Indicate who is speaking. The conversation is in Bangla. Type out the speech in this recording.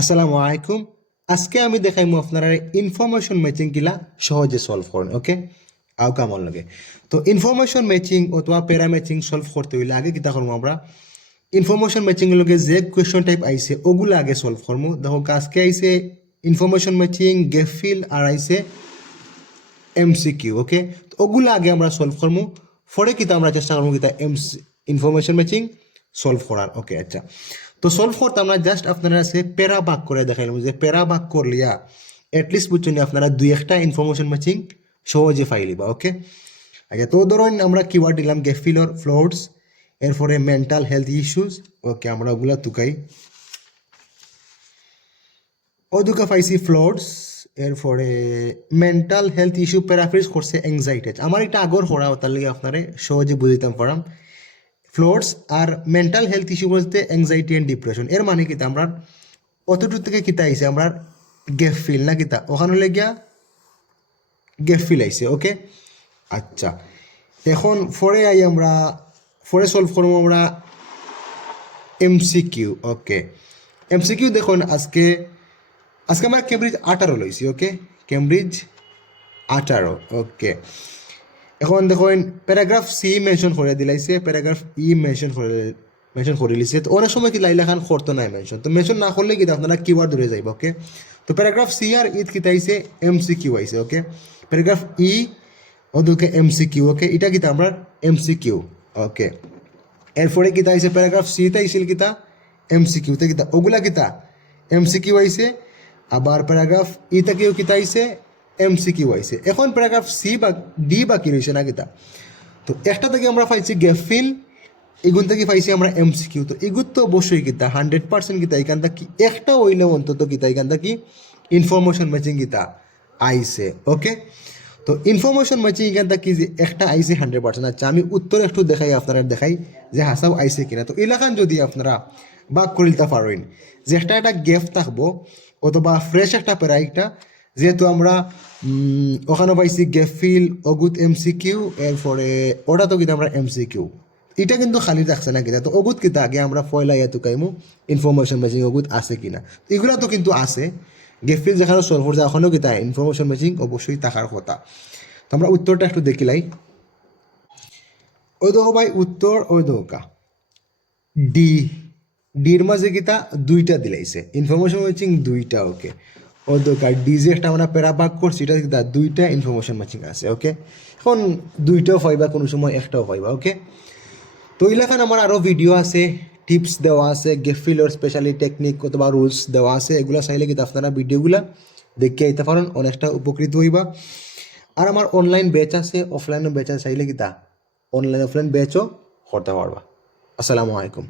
Speaker 1: আসসালামু আলাইকুম। আজকে আমি দেখাইমু আপনারা ইনফরমেশন ম্যাচিং গিলা সহজে সলভ করেন ওকে আও কামল লাগে। তো ইনফরমেশন ম্যাচিং অথবা প্যারা ম্যাচিং সলভ করতে হইলে আগে কিতা করব আমরা? ইনফরমেশন ম্যাচিং লগে যে কোয়েশ্চন টাইপ আইছে, ওগুলো আগে সলভ করব দেখো, আজকে আইছে ইনফরমেশন ম্যাচিং গেফিল আর আইছে এমসিকিউ ওকে তো ওগুলো আগে আমরা সলভ করব পরে কিতা আমরা চেষ্টা করব কিতা এমস ইনফরমেশন ম্যাচিং সলভ করার ওকে আচ্ছা। তো সলভ করতে আমরা জাস্ট আপনারা আছে প্যারা ভাগ করে দেখাইলাম যে প্যারা বাক করলিয়া এটলিস্ট বুঝছেন আপনারা দুই একটা ইনফরমেশন ম্যাচিং সহজে ফাইলিবা ওকে আচ্ছা তো ধরুন আমরা কিওয়ার্ড দিলাম গেফিলর ফ্লোডস এরপরে মেন্টাল হেলথ ইস্যুস ওকে আমরা ওগুলা তুকাই ও দুকা পাইছি ফ্লোডস এরপরে মেন্টাল হেলথ ইস্যু প্যারাফ্রিজ করছে এংজাইটি আমার এটা আগর হরা তার লাগে আপনারে সহজে বুঝিতাম পারাম। ফ্লোডস আর মেন্টাল হেলথ ইস্যু বলতে এংজাইটি অ্যান্ড ডিপ্রেশন এর মানে কিতা আমরা অতটুকু থেকে কিতা আইছে? আমরা গেফ ফিল না কিতা? ওখানে লেগিয়া গেফ ফিল আইছে ওকে আচ্ছা। এখন ফরে আই আমরা ফরে সলভ করব আমরা এমসিকিউ ওকে এমসিকিউ দেখুন, আজকে আজকে আমরা কেমব্রিজ আঠারো লইছি ওকে কেমব্রিজ আঠারো ওকে এখন দেখুন প্যারাগ্রাফ সি মেনশন করে দিলাইছে প্যারাগ্রাফ ই মেনশন করে মেনশন করে লিছে তো অনেক সময় কি লাইলা খান করতো নাই মেনশন তো মেনশন না করলে কি আপনারা কিওয়ার্ড ধরে যাইব ওকে তো প্যারাগ্রাফ সি আর ইত কিতা আইছে এম সি কিউ আইছে ওকে প্যারাগ্রাফ ই ওদেরকে এম সি কিউ ওকে এটা কিতা আমরা এম সি কিউ ওকে এরপরে কিতা আইছে প্যারাগ্রাফ সিতে আইছিল কিতা এম সি কিউতে কিতা, ওগুলা কিতা? এম সি কিউ আইছে, আবার প্যারাগ্রাফ ই থেকেও কিতা আইছে এম সি কিউ আইছে এখন প্যারাগ্রাফ সি বা ডি বাকি রয়েছে না কিতা তো একটা থেকে আমরা পাইছি গেফিল এগুন থেকে পাইছি আমরা এম সি কিউ তো এগুর তো অবশ্যই গীতা হান্ড্রেড পার্সেন্ট কিতা এখান থেকে একটা হইলে অন্তত গীতা এখান থেকে ইনফরমেশন ম্যাচিং গীতা আইসে ওকে তো ইনফরমেশন ম্যাচিং এখান থেকে যে একটা আইসে হান্ড্রেড পার্সেন্ট আচ্ছা আমি উত্তর একটু দেখাই, আপনারা দেখাই যে হাসাও আইছে কিনা। তো এলাকান যদি আপনারা বাক করিলতে পারেন, যে একটা একটা গেফ থাকব, অথবা ফ্রেশ একটা প্যারা একটা যেহেতু আমরা ওখানে পাইছি গেফিল, অগুত এম সি কিউ এরপরে ওটা তো কিন্তু আমরা এম সি কিউ এটা কিন্তু খালি রাখছে না কিনা তো অগুত কিতা আগে আমরা ফয়লা ইয়াতু কাইমু ইনফরমেশন ম্যাচিং অগুত আছে কিনা। এগুলো তো কিন্তু আছে। গেফিল যেখানে সলভ করছে এখনও কিতা ইনফরমেশন ম্যাচিং অবশ্যই থাকার কথা। তো আমরা উত্তরটা একটু দেখিলাই ওই দেখো ভাই, উত্তর ওই দোকা ডি। ডির মাঝে কিতা দুইটা দিলাইছে। ইনফরমেশন ম্যাচিং দুইটা ওকে ডি একটা আমরা প্যারা ভাগ করছি, এটা দুইটা ইনফরমেশন ম্যাচিং আছে ওকে এখন দুইটাও পাইবা, কোনো সময় একটাও পাইবা ওকে তো এলাকান আমার আরও ভিডিও আছে টিপস দেওয়া আছে গেফিলর স্পেশালি টেকনিক অথবা রুলস দেওয়া আছে, এগুলো চাইলে কিন্তু আপনারা ভিডিওগুলা দেখে আইতে পারেন, অনেকটা উপকৃত হইবা। আর আমার অনলাইন ব্যাচ আছে অফলাইনও ব্যাচ আছে, চাইলে কিতা অনলাইন অফলাইন ব্যাচও করতে পারবা। আসসালামু আলাইকুম।